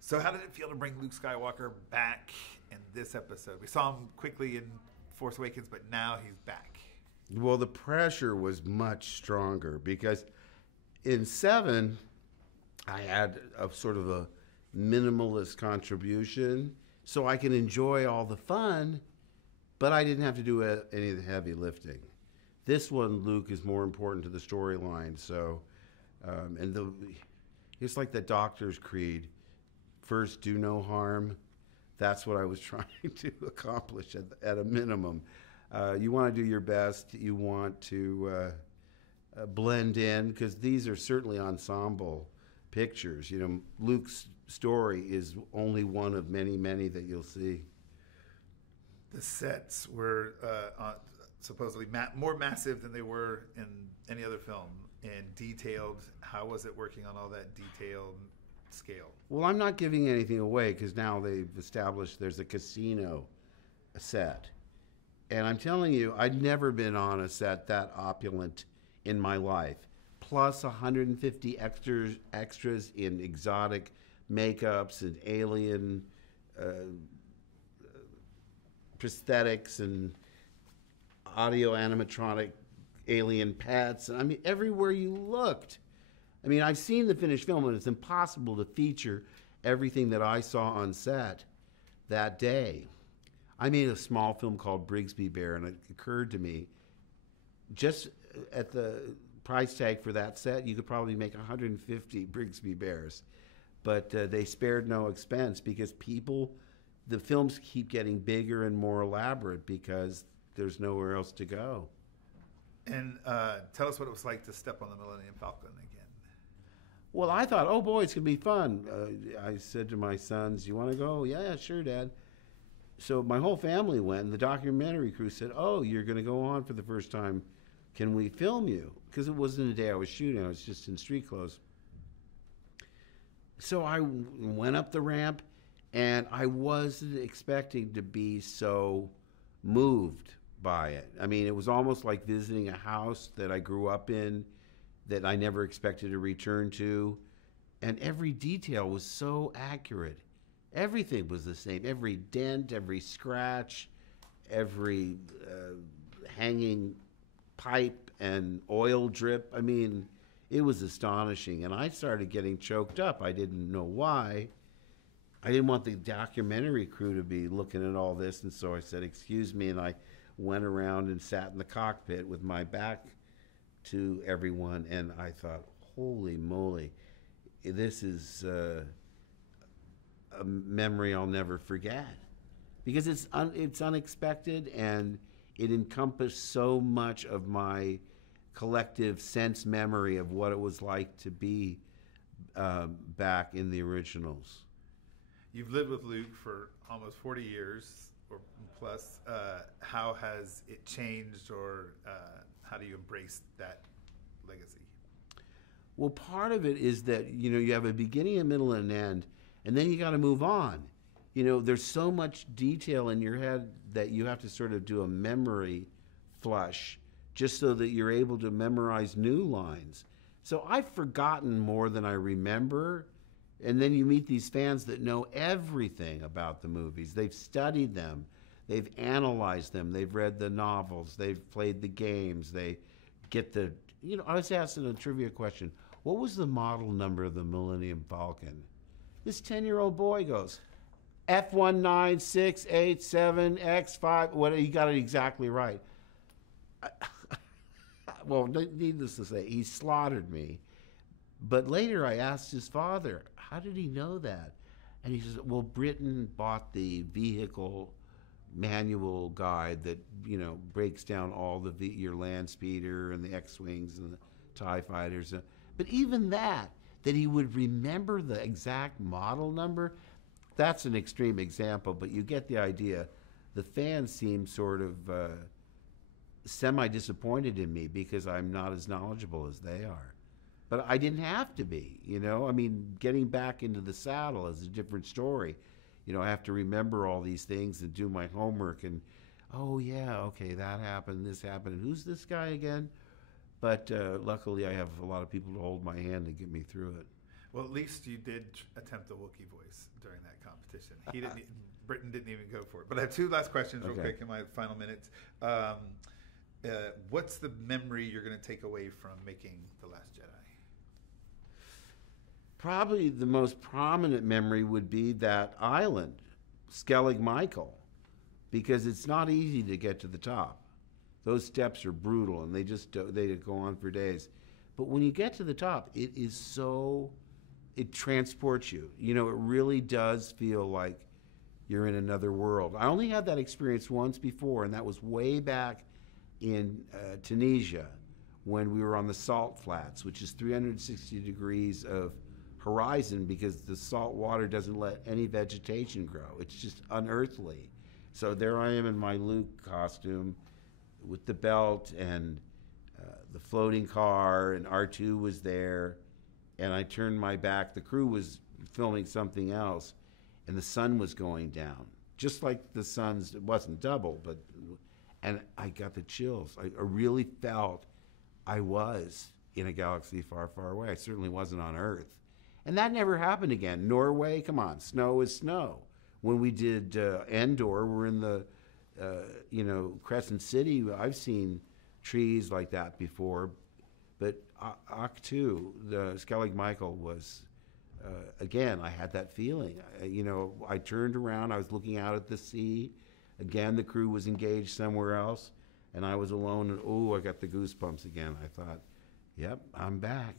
So how did it feel to bring Luke Skywalker back in this episode? We saw him quickly in Force Awakens, but now he's back. Well, the pressure was much stronger because in 7, I had a sort of a minimalist contribution, so I can enjoy all the fun, but I didn't have to do any of the heavy lifting. This one, Luke is more important to the storyline, so, it's like the Doctor's Creed. First, do no harm. That's what I was trying to accomplish at a minimum. You want to do your best. You want to blend in, because these are certainly ensemble pictures. You know, Luke's story is only one of many, many that you'll see. The sets were supposedly more massive than they were in any other film, and detailed. How was it working on all that detailed scale? Well, I'm not giving anything away because now they've established there's a casino set. And I'm telling you, I'd never been on a set that opulent in my life. Plus 150 extras in exotic makeups and alien prosthetics and audio animatronic alien pets. I mean, everywhere you looked. I mean, I've seen the finished film, and it's impossible to feature everything that I saw on set that day. I made a small film called Brigsby Bear, and it occurred to me, just at the price tag for that set, you could probably make 150 Brigsby Bears. But they spared no expense because the films keep getting bigger and more elaborate because there's nowhere else to go. And tell us what it was like to step on the Millennium Falcon again. Well, I thought, oh boy, it's going to be fun. I said to my sons, you want to go? Yeah, sure, Dad. So my whole family went, and the documentary crew said, oh, you're going to go on for the first time. Can we film you? Because it wasn't a day I was shooting. I was just in street clothes. So I went up the ramp, and I wasn't expecting to be so moved by it. I mean, it was almost like visiting a house that I grew up in that I never expected to return to. And every detail was so accurate. Everything was the same. Every dent, every scratch, every hanging pipe and oil drip. I mean, it was astonishing. And I started getting choked up. I didn't know why. I didn't want the documentary crew to be looking at all this. And so I said, excuse me. And I went around and sat in the cockpit with my back to everyone. And I thought, holy moly, this is a memory I'll never forget, because it's unexpected, and it encompassed so much of my collective sense memory of what it was like to be back in the originals. You've lived with Luke for almost 40 years or plus. How has it changed, or how do you embrace that legacy? Well, part of it is that, you know, you have a beginning, a middle, and an end, and then you got to move on. You know, there's so much detail in your head that you have to sort of do a memory flush just so that you're able to memorize new lines. So I've forgotten more than I remember, and then you meet these fans that know everything about the movies. They've studied them, they've analyzed them, they've read the novels, they've played the games, they get the, you know, I was asking a trivia question. What was the model number of the Millennium Falcon? This 10-year-old boy goes, F19687X5. What, he got it exactly right. Well, needless to say, he slaughtered me. But later I asked his father, how did he know that? And he says, well, Britain bought the vehicle manual guide that, you know, breaks down all your land speeder and the X-Wings and the TIE fighters. But even that he would remember the exact model number, that's an extreme example, but you get the idea. The fans seem sort of semi-disappointed in me because I'm not as knowledgeable as they are. But I didn't have to be, you know? I mean, getting back into the saddle is a different story. You know, I have to remember all these things and do my homework and, oh yeah, okay, that happened, this happened, and who's this guy again? But luckily I have a lot of people to hold my hand and get me through it. Well, at least you did attempt a Wookiee voice during that competition. He didn't. Britain didn't even go for it. But I have two last questions, real quick, in my final minutes. What's the memory you're going to take away from making The Last Jedi? Probably the most prominent memory would be that island, Skellig Michael, because it's not easy to get to the top. Those steps are brutal, and they go on for days. But when you get to the top, it transports you. You know, it really does feel like you're in another world. I only had that experience once before, and that was way back in Tunisia when we were on the salt flats, which is 360 degrees of horizon because the salt water doesn't let any vegetation grow. It's just unearthly. So there I am in my Luke costume with the belt and the floating car, and R2 was there, and I turned my back. The crew was filming something else, and the sun was going down, just like the sun's, it wasn't double, and I got the chills. I really felt I was in a galaxy far, far away. I certainly wasn't on Earth. And that never happened again. Norway, come on, snow is snow. When we did Endor, we're in the, Crescent City. I've seen trees like that before. But Aktu, the Skellig Michael was, again, I had that feeling. I turned around, I was looking out at the sea. Again, the crew was engaged somewhere else, and I was alone, and I got the goosebumps again. I thought, yep, I'm back.